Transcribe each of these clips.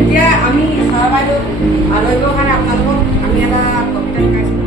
এতিয়া আমি ছাৰ বাইদেউ আলহীৰ কাৰণে আপোনালোকক আমি এটা কবিতা শিকাইছোঁ।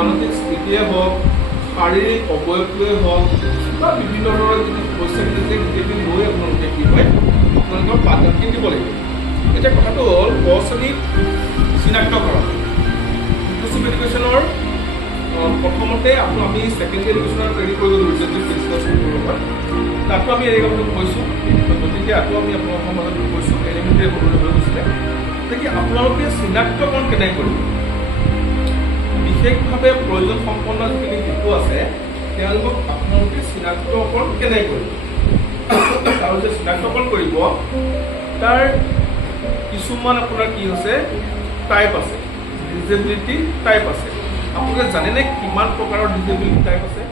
মানসিক স্থিতিয়ে হওক, শাৰীৰিক অৱয়ৱটোৱে হওক বা বিভিন্ন ধৰণৰ যিটো সমস্যা আছে গোটেইখিনি লৈ আপোনালোকে কি হয় আপোনালোকৰ পাঠদানখিনি দিব লাগিব। এতিয়া কথাটো হ'ল ক শ্ৰেণীত চিনাক্তকৰণ ইনক্লুচিভ এডুকেশ্যনৰ প্ৰথমতে আমি ছেকেণ্ডেৰী এডুকেশ্যনত ৰেডি কৰিব ৰিচেণ্টলি ডিছকাশ্যন কৰিব পাৰোঁ। তাতো আমি এই কথাটো কৈছোঁ, গতিকে আকৌ আমি আপোনালোকৰ মাজত কৈছোঁ এলিমেণ্টেৰী হ'বলৈ হৈ গৈছিলে। গতিকে আপোনালোকে চিনাক্তকৰণ কেনেকৈ কৰিব, বিশেষভাৱে প্ৰয়োজন সম্পন্ন যিখিনি শিশু আছে তেওঁলোকক আপোনালোকে চিনাক্তকৰণ কেনেকৈ কৰিব আৰু যে চিনাক্তকৰণ কৰিব তাৰ কিছুমান আপোনাৰ কি হৈছে টাইপ আছে, ডিজেবিলিটি টাইপ আছে। আপোনালোকে জানেনে কিমান প্ৰকাৰৰ ডিজেবিলিটি টাইপ আছে?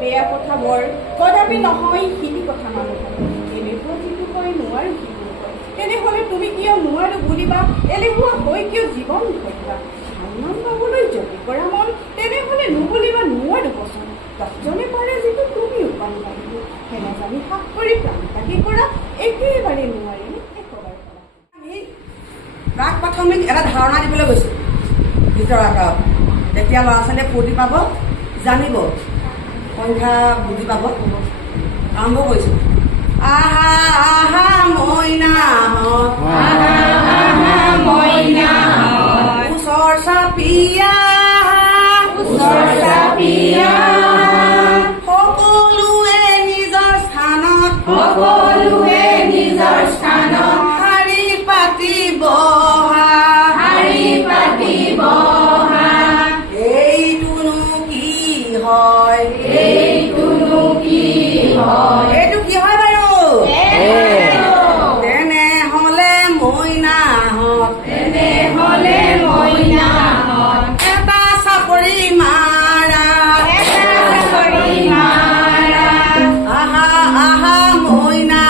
বেয়া কথা বৰ কদাপি নহয় সিনি কথা মানুহৰ এনেকুৱা যিটো কয় নোৱাৰো সিটো কয়। তেনেহ'লে তুমি কিয় নোৱাৰো বুলিবা, এলেহুৱা হৈ কিয় জীৱন ধৰিবা? সন্মান পাবলৈ যদি কৰা মন তেনেহ'লে নুবুলিবা নোৱাৰো বচন। দহজনে পাৰে যিটো তুমিও পান পাৰিব, সেনে জানি শাক কৰি প্ৰাণ তাকি কৰা একেবাৰে নোৱাৰিম একেবাৰে কৰা। আমি প্ৰাক প্ৰাথমিক এটা ধাৰণা দিবলৈ গৈছোঁ ভিতৰৰ আগত, তেতিয়া ল'ৰা ছোৱালীয়ে ফূৰ্তি পাব, জানিব, সংখ্যা বুজি পাব। আৰম্ভ কৰিছোঁ। আহা আহা মইনাহঁত, ওচৰ চাপিয়া সকলোৱে নিজৰ স্থানত শাৰী পাতি বহা। এইটোনো কি হয়? এইটো কি হয় বাৰু? তেনেহ'লে মইনাহঁত এটা চাপৰি মাৰা। আহা আহা মইনা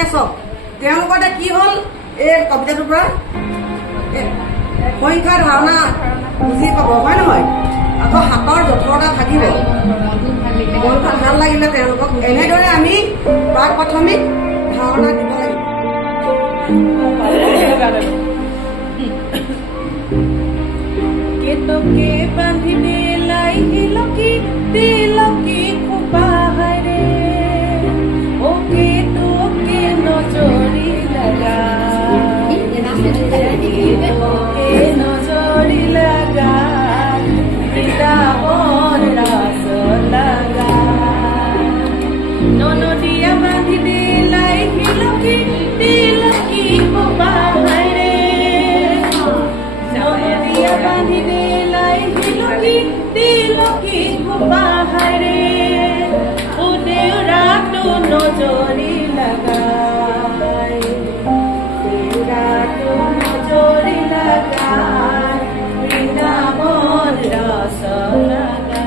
এতিয়া চাওক তেওঁলোকৰ এতিয়া কি হ'ল এই কবিতাটোৰ পৰা সংখ্যা ধাৰণা বুজি পাব হয় নহয় আকৌ হাতৰ জঠৰতা থাকিব মনটো ভাল লাগিলে তেওঁলোকক এনেদৰে আমি প্ৰাক প্ৰাথমিক ধাৰণা দিব লাগিব কেতকে বান্ধি দিলাই তিলকি তিলকি খোপাহাৰে ও কেতকে নজৰি লাগা নজৰি লাগা বৃন্দাবন ৰাস লাগা ননদিয়া বান্ধি দিলাই তিলকি তিলকি খোপাহাৰে ননদিয়া বান্ধি দিলাই তিলকি তিলকি খোপাহাৰে ও দেউৰাটো নজৰি লাগাই দেউৰাটো নজৰি লাগাই বৃন্দাবন ৰাস লাগা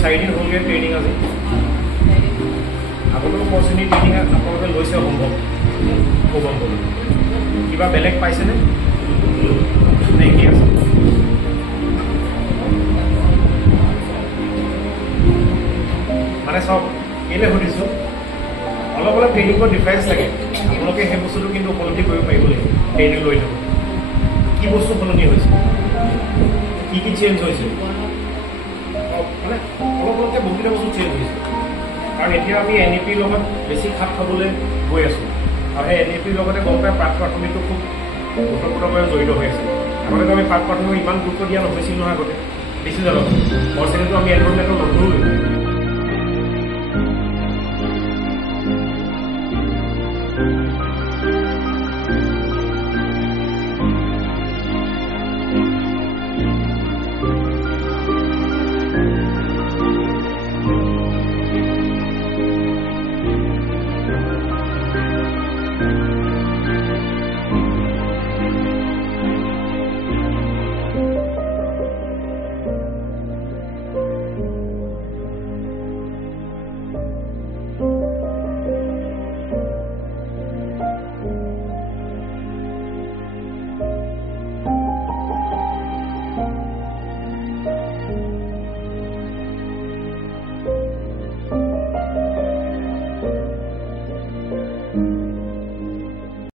চাৰিদিন হ'লগৈ ট্ৰেইনিং আছে আগতেও পৰশ্ৰেণীৰ ট্ৰেইনিং আপোনালোকে লৈছে সম্ভৱ কিবা বেলেগ পাইছেনে নে কি আছে মানে চাওক কেলৈ সুধিছোঁ অলপ অলপ ট্ৰেইনিঙৰ ডিফাৰেঞ্চ লাগে আপোনালোকে সেই বস্তুটো কিন্তু উপলব্ধি কৰিব পাৰিব লাগিব ট্ৰেইনিং লৈ থাকোঁ কি বস্তু সলনি হৈছে কি কি চেঞ্জ হৈছে মানে অলপ অলপকৈ বহুতকেইটা বস্তু চেঞ্জ হৈছে কাৰণ এতিয়া আমি NEP-ৰ লগত বেছি খাপ খাবলৈ গৈ আছোঁ আৰু সেই NEP-ৰ লগতে গম পাই প্ৰাক প্ৰাথমিকটো খুব ওতঃপ্ৰোতভাৱে জড়িত হৈ আছে আগতেতো আমি প্ৰাক প্ৰাথমিক ইমান গুৰুত্ব দিয়া নহৈছিল নহয় আগতে বেছি জানো পৰশ্ৰেণীটো আমি এনভাইৰনমেণ্টৰ নধৰোঁ